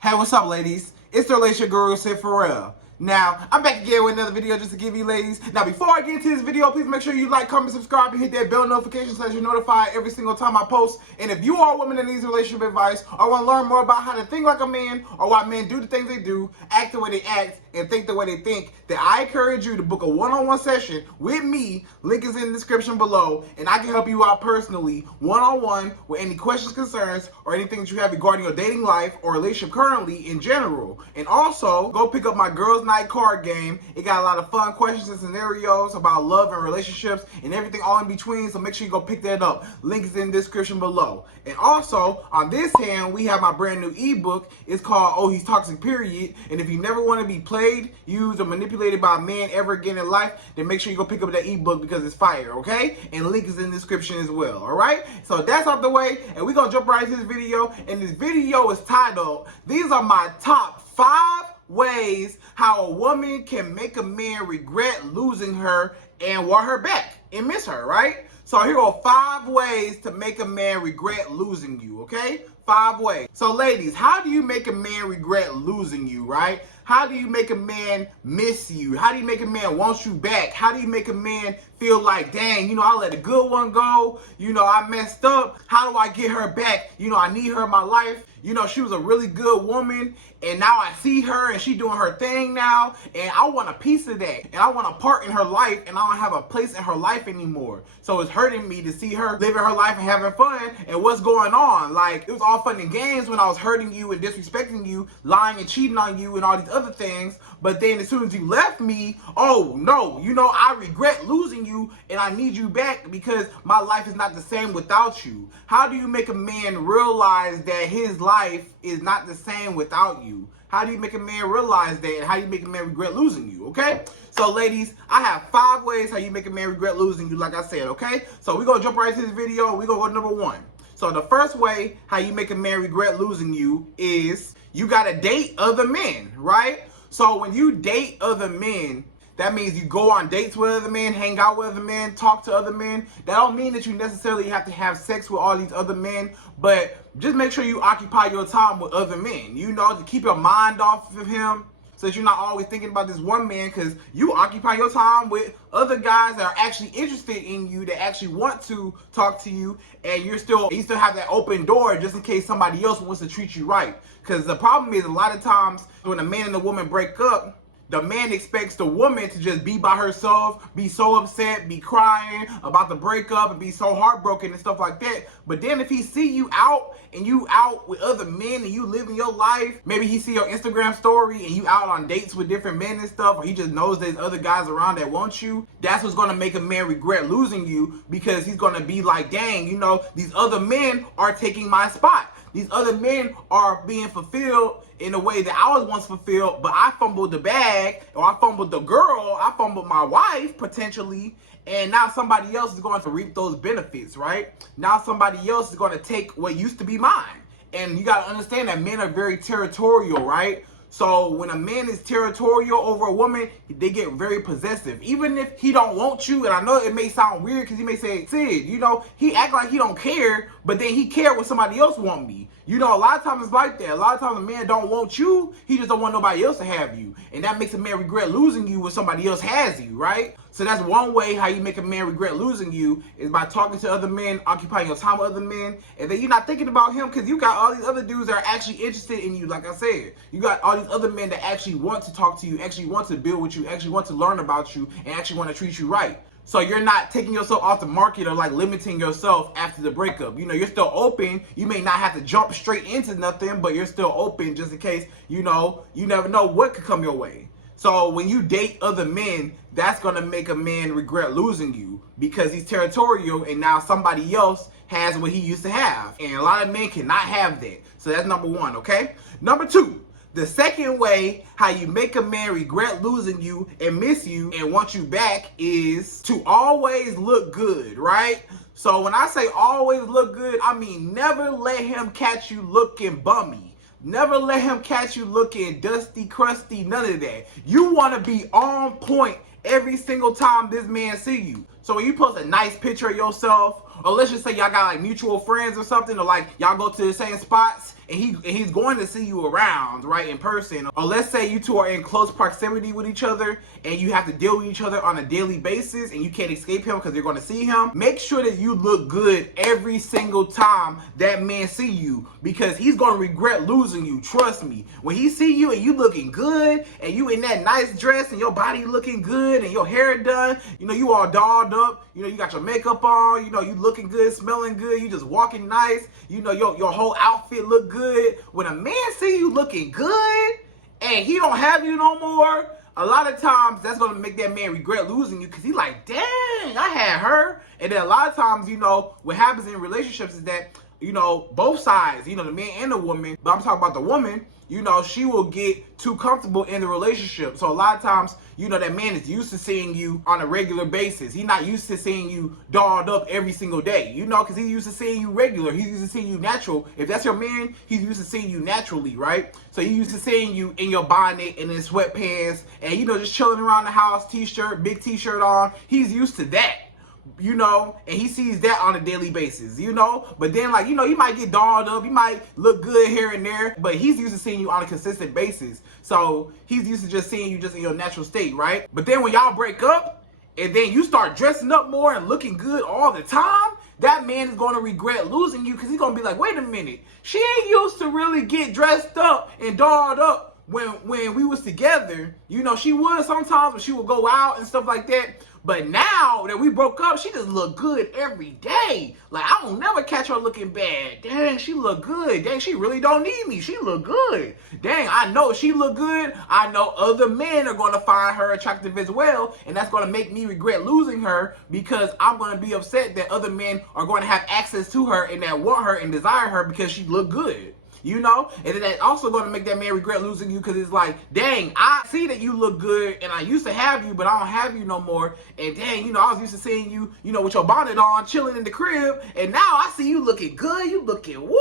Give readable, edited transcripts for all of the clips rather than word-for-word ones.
Hey, what's up, ladies? It's the relationship guru, Sydd Ferrell. Now, I'm back again with another video just to give you ladies. Now, before I get into this video, please make sure you like, comment, subscribe, and hit that bell notification so that you're notified every single time I post. And if you are a woman that needs relationship advice or want to learn more about how to think like a man or why men do the things they do, act the way they act, and think the way they think, then I encourage you to book a one-on-one session with me. Link is in the description below, and I can help you out personally, one-on-one, with any questions, concerns, or anything that you have regarding your dating life or relationship currently in general. And also, go pick up my Girls Night card game. It got a lot of fun questions and scenarios about love and relationships and everything all in between, so make sure you go pick that up. Link is in the description below. And also, on this hand, we have my brand new ebook. It's called Oh He's Toxic Period. And if you never want to be played, used, or manipulated by a man ever again in life, then make sure you go pick up that ebook because it's fire, okay? And link is in the description as well, alright? So that's out the way, and we're gonna jump right into this video. And this video is titled, These Are My Top 5 Ways How a Woman Can Make a Man Regret Losing Her and Want Her Back and Miss Her, right? So here are 5 ways to make a man regret losing you, okay? 5 ways. So ladies, how do you make a man regret losing you, right? How do you make a man miss you? How do you make a man want you back? How do you make a man feel like, dang, I let a good one go. I messed up. How do I get her back? I need her in my life. She was a really good woman, and now I see her, and she doing her thing now, and I want a piece of that, and I want a part in her life, and I don't have a place in her life anymore. So it's hurting me to see her living her life and having fun, and what's going on? Like, it was all fun and games when I was hurting you and disrespecting you, lying and cheating on you and all these other things, but then as soon as you left me, oh no, I regret losing you, and I need you back because my life is not the same without you. How do you make a man realize that his life is not the same without you? How do you make a man realize that, and how do you make a man regret losing you, okay? So ladies, I have 5 ways how you make a man regret losing you, like I said, okay? So we're going to jump right into this video, and we're going to go to number 1. So the first way how you make a man regret losing you is you got to date other men, right? So when you date other men, that means you go on dates with other men, hang out with other men, talk to other men. That don't mean that you necessarily have to have sex with all these other men, but just make sure you occupy your time with other men, to keep your mind off of him so that you're not always thinking about this one man, because you occupy your time with other guys that are actually interested in you, that actually want to talk to you, and you still have that open door just in case somebody else wants to treat you right. Because the problem is, a lot of times when a man and a woman break up, the man expects the woman to just be by herself, be so upset, be crying about the breakup, and be so heartbroken and stuff like that. But then if he see you out, and you out with other men, and you living your life, maybe he see your Instagram story, and you out on dates with different men and stuff, or he just knows there's other guys around that want you, that's what's going to make a man regret losing you, because he's going to be like, dang, these other men are taking my spot. These other men are being fulfilled in a way that I was once fulfilled, but I fumbled the bag, or I fumbled the girl, I fumbled my wife, potentially, and now somebody else is going to reap those benefits, right? Now somebody else is going to take what used to be mine. And you got to understand that men are very territorial, right? So when a man is territorial over a woman, they get very possessive. Even if he don't want you, and I know it may sound weird because he may say, Sid, he act like he don't care, but then he care when somebody else want me. A lot of times it's like that. A lot of times a man don't want you, he just don't want nobody else to have you. And that makes a man regret losing you when somebody else has you, right? So that's one way how you make a man regret losing you, is by talking to other men, occupying your time with other men, and then you're not thinking about him because you got all these other dudes that are actually interested in you, like I said. You got all these other men that actually want to talk to you, actually want to build with you, actually want to learn about you, and actually want to treat you right. So you're not taking yourself off the market or like limiting yourself after the breakup. You're still open. You may not have to jump straight into nothing, but you're still open just in case, you never know what could come your way. So when you date other men, that's going to make a man regret losing you because he's territorial, and now somebody else has what he used to have. And a lot of men cannot have that. So that's number 1, okay? Number 2. The second way how you make a man regret losing you and miss you and want you back is to always look good, right? So when I say always look good, I mean never let him catch you looking bummy. Never let him catch you looking dusty, crusty, none of that. You want to be on point every single time this man see you. So when you post a nice picture of yourself, or let's just say y'all got like mutual friends or something, or like y'all go to the same spots, and he's going to see you around, right, in person, or let's say you two are in close proximity with each other and you have to deal with each other on a daily basis and you can't escape him because you're going to see him, make sure that you look good every single time that man see you, because he's going to regret losing you. Trust me. When he see you and you looking good and you in that nice dress and your body looking good and your hair done, you know, you all dolled up, you know, you got your makeup on, you know, you looking good, smelling good, you just walking nice, you know, your whole outfit look good. When a man see you looking good and he don't have you no more, a lot of times that's going to make that man regret losing you, because he like, dang, I had her. And then a lot of times, you know, what happens in relationships is that, you know, both sides, you know, the man and the woman, but I'm talking about the woman, you know, she will get too comfortable in the relationship. So a lot of times, you know, that man is used to seeing you on a regular basis. He's not used to seeing you dolled up every single day, you know, because he's used to seeing you regular. He's used to seeing you natural. If that's your man, he's used to seeing you naturally, right? So he's used to seeing you in your bonnet and in sweatpants and, you know, just chilling around the house, t-shirt, big t-shirt on. He's used to that. You know, and he sees that on a daily basis, you know, but then, like, you know, you might get dolled up, you might look good here and there, but he's used to seeing you on a consistent basis. So he's used to just seeing you just in your natural state, right? But then when y'all break up and then you start dressing up more and looking good all the time, that man is going to regret losing you, because he's going to be like, wait a minute, she ain't used to really get dressed up and dolled up when we was together. You know, she would sometimes, but she would go out and stuff like that. But now that we broke up, she just look good every day. Like, I don't never catch her looking bad. Dang, she look good. Dang, she really don't need me. She look good. Dang, I know she look good. I know other men are going to find her attractive as well. And that's going to make me regret losing her, because I'm going to be upset that other men are going to have access to her and that want her and desire her because she look good. You know, and then that's also going to make that man regret losing you, because it's like, dang, I see that you look good and I used to have you, but I don't have you no more. And dang, you know, I was used to seeing you, you know, with your bonnet on, chilling in the crib, and now I see you looking good. You looking woo.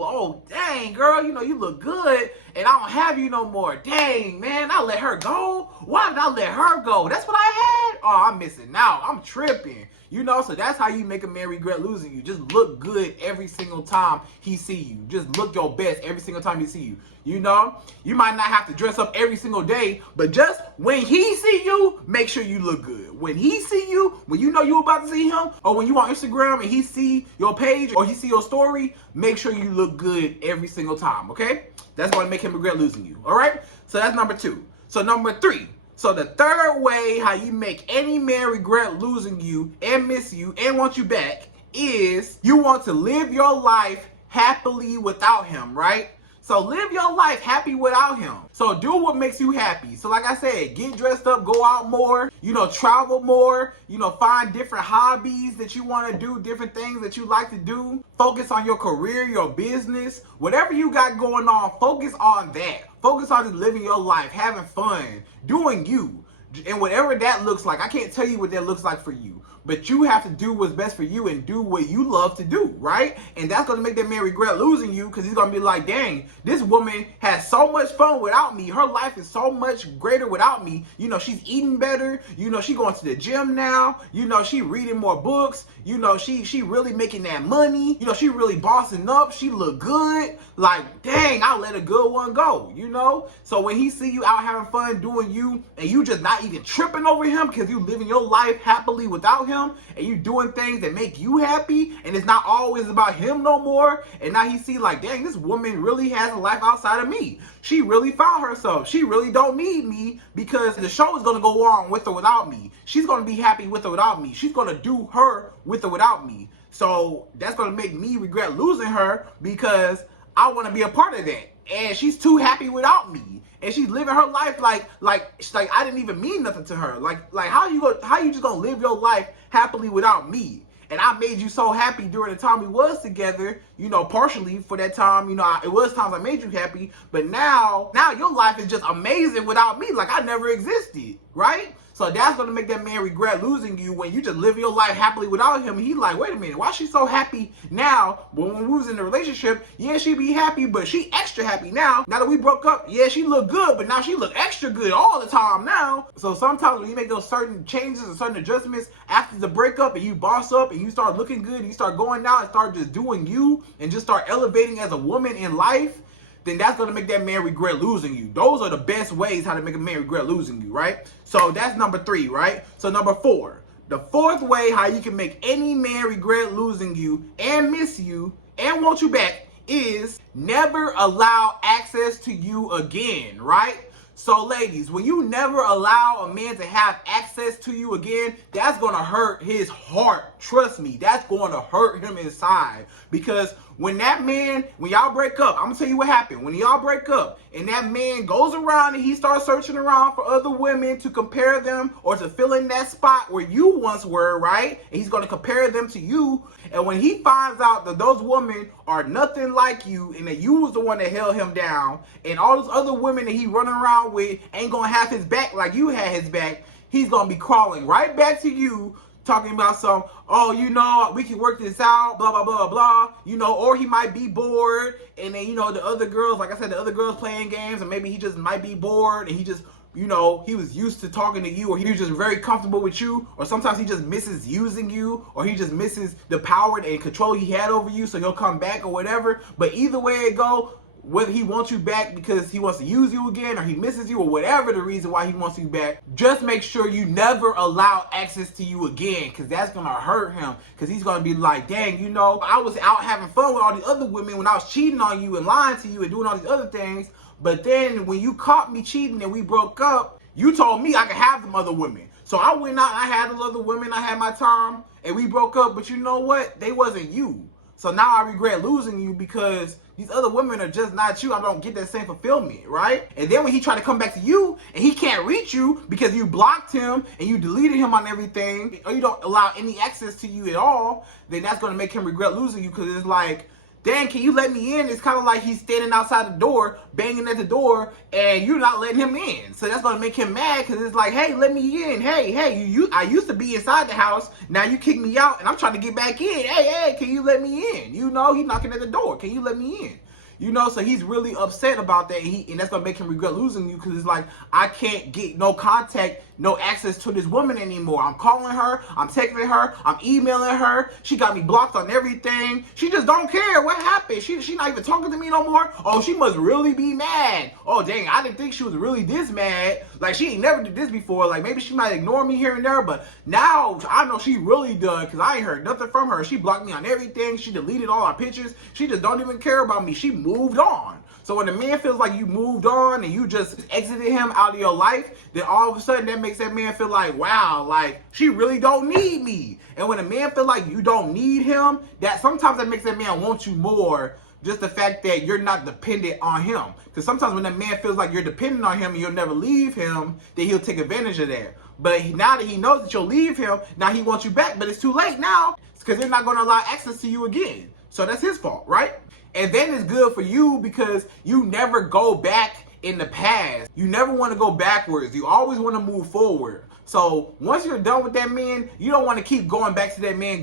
Oh, dang, girl, you know, you look good and I don't have you no more. Dang, man, I let her go. Why did I let her go? That's what I had? Oh, I'm missing out. I'm tripping. You know, so that's how you make a man regret losing you. Just look good every single time he see you. Just look your best every single time he see you. You know, you might not have to dress up every single day, but just when he see you, make sure you look good. When he see you, when you know you about to see him, or when you on Instagram and he see your page or he see your story, make sure you look good every single time, okay? That's going to make him regret losing you, all right? So that's number 2. So number 3. So the third way how you make any man regret losing you and miss you and want you back is you want to live your life happily without him, right? So live your life happy without him. So do what makes you happy. So like I said, get dressed up, go out more, you know, travel more, you know, find different hobbies that you want to do, different things that you like to do. Focus on your career, your business, whatever you got going on, focus on that. Focus on just living your life, having fun, doing you. And whatever that looks like, I can't tell you what that looks like for you. But you have to do what's best for you and do what you love to do, right? And that's going to make that man regret losing you, because he's going to be like, dang, this woman has so much fun without me. Her life is so much greater without me. You know, she's eating better. You know, she going to the gym now. You know, she reading more books. You know, she really making that money. You know, she really bossing up. She look good. Like, dang, I let a good one go, you know? So when he see you out having fun doing you and you just not even tripping over him because you living your life happily without him and you doing things that make you happy and it's not always about him no more, and now he see like, dang, this woman really has a life outside of me. She really found herself. She really don't need me because the show is going to go on with or without me. She's going to be happy with or without me. She's going to do her with or without me. So that's going to make me regret losing her because I want to be a part of that. And she's too happy without me. And she's living her life like I didn't even mean nothing to her. Like how you just gonna live your life happily without me? And I made you so happy during the time we was together, you know, partially for that time, you know, it was times I made you happy, but now your life is just amazing without me, like I never existed. right? So that's gonna make that man regret losing you when you just live your life happily without him. And he's like, wait a minute, why is she so happy now? But when we was in the relationship, yeah, she be happy, but she extra happy now. Now that we broke up, yeah, she look good, but now she look extra good all the time now. So sometimes when you make those certain changes and certain adjustments after the breakup and you boss up and you start looking good, and you start going out and start just doing you and just start elevating as a woman in life, then that's going to make that man regret losing you. Those are the best ways how to make a man regret losing you, right? So that's number 3, right? So number 4, the fourth way how you can make any man regret losing you and miss you and want you back is never allow access to you again, right? So ladies, when you never allow a man to have access to you again, that's going to hurt his heart. Trust me, that's going to hurt him inside. Because when y'all break up, I'm going to tell you what happened. When y'all break up and that man goes around and he starts searching around for other women to compare them or to fill in that spot where you once were, right? And he's going to compare them to you. And when he finds out that those women are nothing like you and that you was the one that held him down and all those other women that he running around with ain't going to have his back like you had his back, he's going to be crawling right back to you talking about some, oh, you know, we can work this out, blah, blah, blah, blah, you know, or he might be bored and then, you know, the other girls, like I said, the other girls playing games and maybe he just might be bored and he just, you know, he was used to talking to you or he was just very comfortable with you or sometimes he just misses using you or he just misses the power and control he had over you so he'll come back or whatever. But either way it go, whether he wants you back because he wants to use you again or he misses you or whatever the reason why he wants you back, just make sure you never allow access to you again because that's going to hurt him because he's going to be like, dang, you know, I was out having fun with all the other women when I was cheating on you and lying to you and doing all these other things. But then when you caught me cheating and we broke up, you told me I could have them other women. So I went out and I had those other women, I had my time and we broke up. But you know what? They wasn't you. So now I regret losing you because these other women are just not you. I don't get that same fulfillment, right? And then when he tried to come back to you and he can't reach you because you blocked him and you deleted him on everything or you don't allow any access to you at all, then that's going to make him regret losing you because it's like, dang, can you let me in? It's kind of like he's standing outside the door, banging at the door, and you're not letting him in. So that's going to make him mad because it's like, hey, let me in. Hey, I used to be inside the house. Now you kick me out, and I'm trying to get back in. Hey, can you let me in? You know, he's knocking at the door. Can you let me in? You know, so he's really upset about that, and that's going to make him regret losing you because it's like, I can't get no contact, no access to this woman anymore. I'm calling her, I'm texting her, I'm emailing her. She got me blocked on everything. She just don't care. What happened? She not even talking to me no more? Oh, she must really be mad. Oh, dang, I didn't think she was really this mad. Like, she ain't never did this before. Like, maybe she might ignore me here and there, but now I know she really done because I ain't heard nothing from her. She blocked me on everything. She deleted all our pictures. She just don't even care about me. She moved on. So when a man feels like you moved on and you just exited him out of your life, then all of a sudden that makes that man feel like, wow, like she really don't need me. And when a man feels like you don't need him, that sometimes that makes that man want you more. Just the fact that you're not dependent on him. Because sometimes when that man feels like you're dependent on him and you'll never leave him, then he'll take advantage of that. But now that he knows that you'll leave him, now he wants you back. But it's too late now because they're not going to allow access to you again. So that's his fault, right? And then it's good for you because you never go back in the past. You never want to go backwards. You always want to move forward. So once you're done with that man, you don't want to keep going back to that man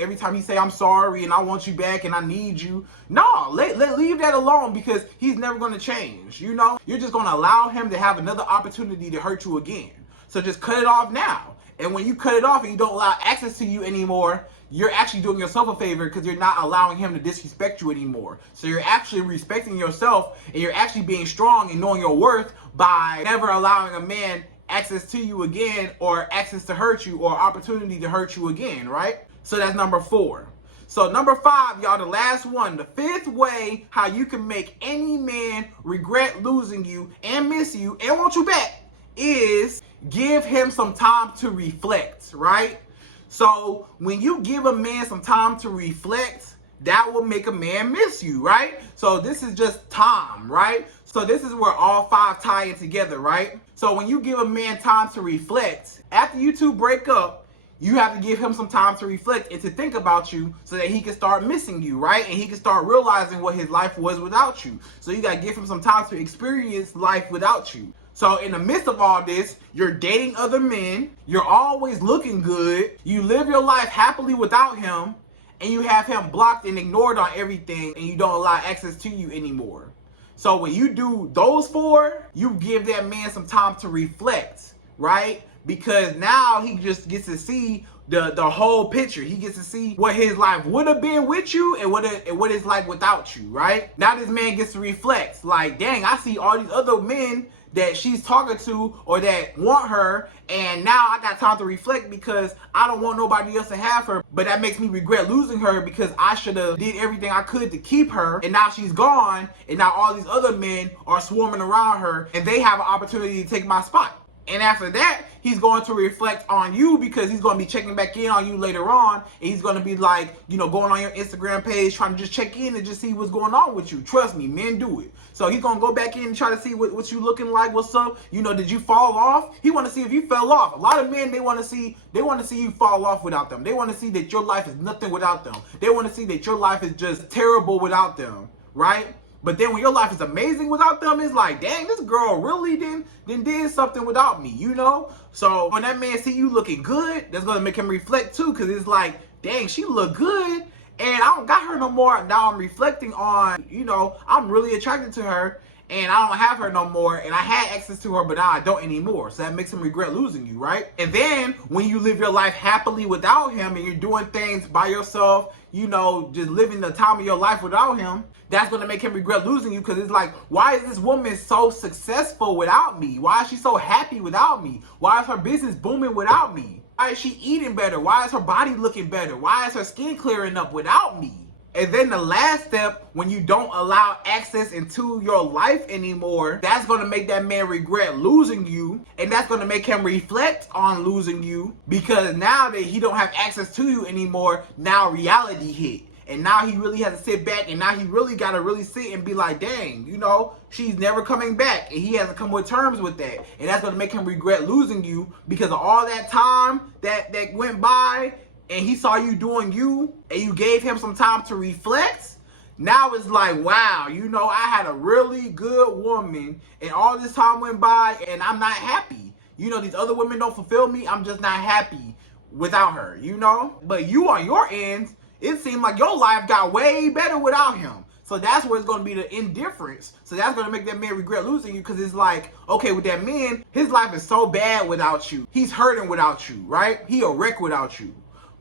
every time he say, I'm sorry and I want you back and I need you. No, leave that alone because he's never going to change. You know, you're just going to allow him to have another opportunity to hurt you again. So just cut it off now. And when you cut it off and you don't allow access to you anymore, you're actually doing yourself a favor because you're not allowing him to disrespect you anymore. So you're actually respecting yourself and you're actually being strong and knowing your worth by never allowing a man access to you again or access to hurt you or opportunity to hurt you again, right? So that's number 4. So number 5, y'all, the last one, the 5th way how you can make any man regret losing you and miss you and want you back is give him some time to reflect, right? So when you give a man some time to reflect, that will make a man miss you, right? So this is just time, right? So this is where all 5 tie in together, right? So when you give a man time to reflect, after you two break up, you have to give him some time to reflect and to think about you so that he can start missing you, right? And he can start realizing what his life was without you. So you got to give him some time to experience life without you. So in the midst of all this, you're dating other men, you're always looking good, you live your life happily without him, and you have him blocked and ignored on everything, and you don't allow access to you anymore. So when you do those four, you give that man some time to reflect, right? Because now he just gets to see the whole picture. He gets to see what his life would have been with you and what it's like without you, right? Now this man gets to reflect, like, dang, I see all these other men that she's talking to or that want her, and now I got time to reflect because I don't want nobody else to have her, but that makes me regret losing her because I should have did everything I could to keep her, and now she's gone, and now all these other men are swarming around her, and they have an opportunity to take my spot. And after that, he's going to reflect on you because he's going to be checking back in on you later on. And he's going to be like, you know, going on your Instagram page, trying to just check in and just see what's going on with you. Trust me, men do it. So he's going to go back in and try to see what you looking like, what's up. You know, did you fall off? He want to see if you fell off. A lot of men, they want to see you fall off without them. They want to see that your life is nothing without them. They want to see that your life is just terrible without them, right? But then when your life is amazing without them, it's like, dang, this girl really did something without me, you know? So when that man see you looking good, that's going to make him reflect too, because it's like, dang, she look good, and I don't got her no more. Now I'm reflecting on, you know, I'm really attracted to her, and I don't have her no more, and I had access to her, but now I don't anymore. So that makes him regret losing you, right? And then when you live your life happily without him and you're doing things by yourself, you know, just living the time of your life without him, that's going to make him regret losing you, because it's like, why is this woman so successful without me? Why is she so happy without me? Why is her business booming without me? Why is she eating better? Why is her body looking better? Why is her skin clearing up without me? And then the last step, when you don't allow access into your life anymore, that's going to make that man regret losing you. And that's going to make him reflect on losing you, because now that he don't have access to you anymore, now reality hit. And now he really has to sit back, and now he really got to really sit and be like, dang, you know, she's never coming back. And he has to come with terms with that. And that's going to make him regret losing you, because of all that time that went by, and he saw you doing you, and you gave him some time to reflect. Now it's like, wow, you know, I had a really good woman, and all this time went by, and I'm not happy. You know, these other women don't fulfill me. I'm just not happy without her, you know? But you on your end, it seemed like your life got way better without him. So that's where it's going to be the indifference. So that's going to make that man regret losing you, because it's like, okay, with that man, his life is so bad without you. He's hurting without you, right? He a wreck without you.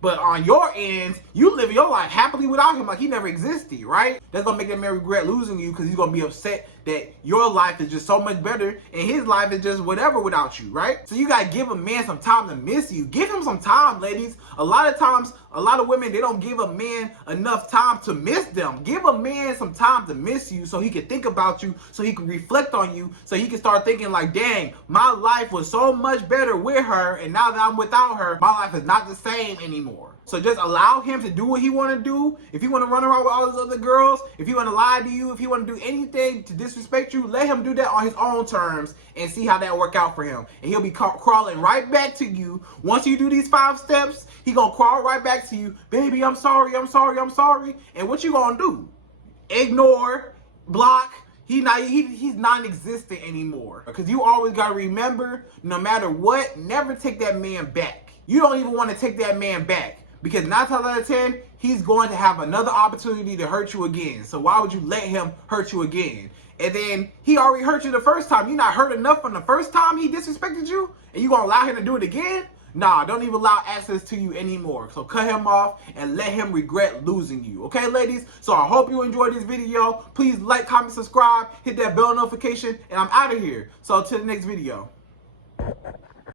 But on your end, you live your life happily without him like he never existed, right? That's going to make that man regret losing you, because he's going to be upset that your life is just so much better and his life is just whatever without you, right? So you got to give a man some time to miss you. Give him some time, ladies. A lot of times, a lot of women, they don't give a man enough time to miss them. Give a man some time to miss you so he can think about you, so he can reflect on you, so he can start thinking like, dang, my life was so much better with her, and now that I'm without her, my life is not the same anymore. So just allow him to do what he want to do. If he want to run around with all those other girls, if he want to lie to you, if he want to do anything to disrespect you, let him do that on his own terms and see how that work out for him. And he'll be crawling right back to you. Once you do these 5 steps, he gonna crawl right back to you. Baby, I'm sorry, I'm sorry, I'm sorry. And what you gonna do? Ignore, block. He's non-existent anymore. Because you always gotta remember, no matter what, never take that man back. You don't even want to take that man back, because 9 times out of 10, he's going to have another opportunity to hurt you again. So why would you let him hurt you again? And then he already hurt you the first time. You're not hurt enough from the first time he disrespected you, and you gonna allow him to do it again? Nah, don't even allow access to you anymore. So cut him off and let him regret losing you. Okay, ladies? So I hope you enjoyed this video. Please like, comment, subscribe, hit that bell notification, and I'm out of here. So till the next video.